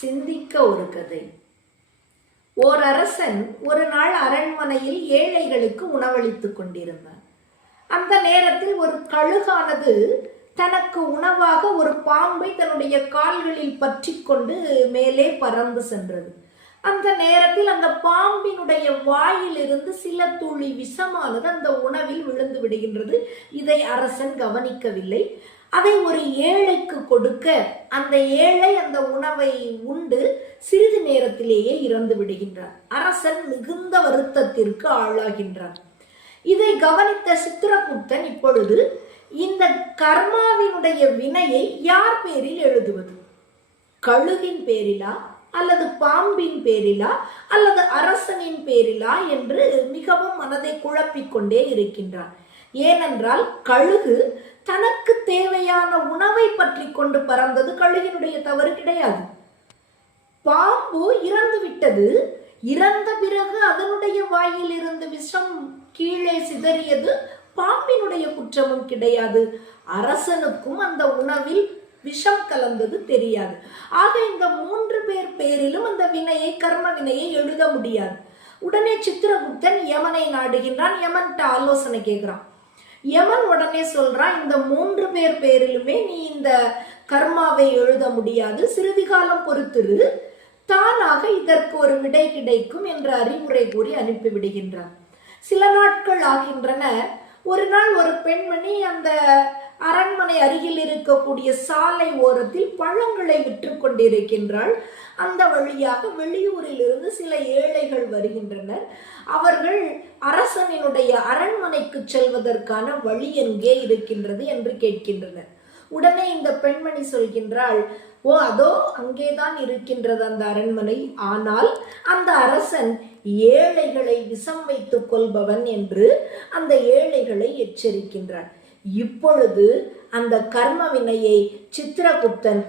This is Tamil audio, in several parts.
சிந்திக்க ஒரு கதை. ஓர் அரசன் ஒரு நாள் அரண்மனையில் ஏழைகளுக்கு உணவளித்துக் கொண்டிருந்தான். அந்த நேரத்தில் ஒரு கழுகானது தனக்கு உணவாக ஒரு பாம்பை தன்னுடைய கால்களில் பற்றி கொண்டு மேலே பறந்து சென்றது. அந்த நேரத்தில் அந்த பாம்பினுடைய வாயிலிருந்து சில துளி விஷமானது அந்த உணவில் விழுந்து விடுகின்றது. இதை அரசன் கவனிக்கவில்லை. அதை ஒரு ஏழைக்கு கொடுக்க அந்த ஏழை அந்த உணவை உண்டு சிறிது நேரத்திலேயே இறந்து விடுகின்றார். அரசன் மிகுந்த வருத்தத்திற்கு ஆளாகின்றார். இதை கவனித்த சித்திரகுப்தன் இப்பொழுது இந்த கர்மாவினுடைய வினையை யார் பேரில் எழுதுவது? கழுகின் பேரிலா அல்லது பாம்பின் பேரிலா அல்லது அரசனின் பேரிலா என்று மிகவும் மனதை குழப்பிக்கொண்டே இருக்கின்றார். ஏனென்றால் கழுகு தனக்கு தேவையான உணவை பற்றி கொண்டு பறந்தது கழுகினுடைய தவறு கிடையாது. பாம்பு இறந்து விட்டது. இறந்த பிறகு அதனுடைய வாயில் இருந்து விஷம் கீழே சிதறியது பாம்பினுடைய குற்றமும் கிடையாது. அரசனுக்கும் அந்த உணவில் விஷம் கலந்தது தெரியாது. ஆக இந்த 3 பேர் பேரிலும் அந்த வினையை கர்ம வினையை எழுத முடியாது. உடனே சித்திரகுப்தன் யமனை நாடுகின்றான். யமன்கிட்ட ஆலோசனை கேட்கிறான். யமன் உடனே சொல்றான், இந்த 3 பேர் பேரிலுமே நீ இந்த கர்மாவை எழுத முடியாது, சிறிது காலம் பொறுத்திரு, தானாக இதற்கு ஒரு விடை கிடைக்கும் என்ற அறிவுரை கூறி அனுப்பிவிடுகின்றான். சில நாட்கள் ஆகின்றன. ஒரு நாள் ஒரு பெண்மணி அந்த அரண்மனை அருகில் இருக்கக்கூடிய சாலை ஓரத்தில் பழங்களை விற்று கொண்டிருக்கின்றாள். அந்த வழியாக வெளியூரில் இருந்து சில ஏழைகள் வருகின்றனர். அவர்கள் அரசனினுடைய அரண்மனைக்கு செல்வதற்கான வழி எங்கே இருக்கின்றது என்று கேட்கின்றனர். உடனே இந்த பெண்மணி சொல்கின்றாள், ஓ அதோ அங்கேதான் இருக்கின்றது அந்த அரண்மனை. ஆனால் அந்த அரசன் ஏழைகளை விஷம் வைத்துக் கொள்பவன் என்று அந்த ஏழைகளை எச்சரிக்கின்றான். இப்பொழுது அந்த கர்ம வினையை சித்திரகுப்தன்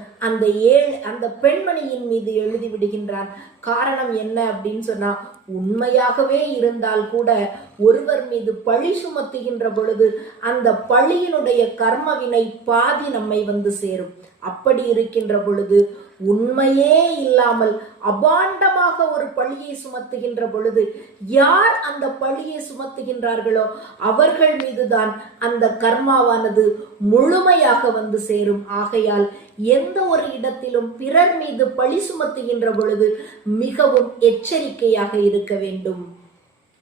அந்த பெண்மணியின் மீது எழுதி விடுகின்றான். காரணம் என்ன அப்படின்னு சொன்னா, உண்மையாகவே இருந்தால் கூட ஒருவர் மீது பழி சுமத்துகின்ற பொழுது அந்த பழியினுடைய கர்ம வினை பாதி நம்மை வந்து சேரும். அப்படி இருக்கின்ற பொழுது உண்மையே இல்லாமல் அபாண்டமாக ஒரு பழியை சுமத்துகின்ற பொழுது யார் அந்த பழியை சுமத்துகின்றார்களோ அவர்கள் மீதுதான் அந்த கர்மாவானது முழுமையாக வந்து சேரும். ஆகையால் எந்த ஒரு இடத்திலும் பிறர் மீது பழி சுமத்துகின்ற பொழுது மிகவும் எச்சரிக்கையாக இருக்க வேண்டும்.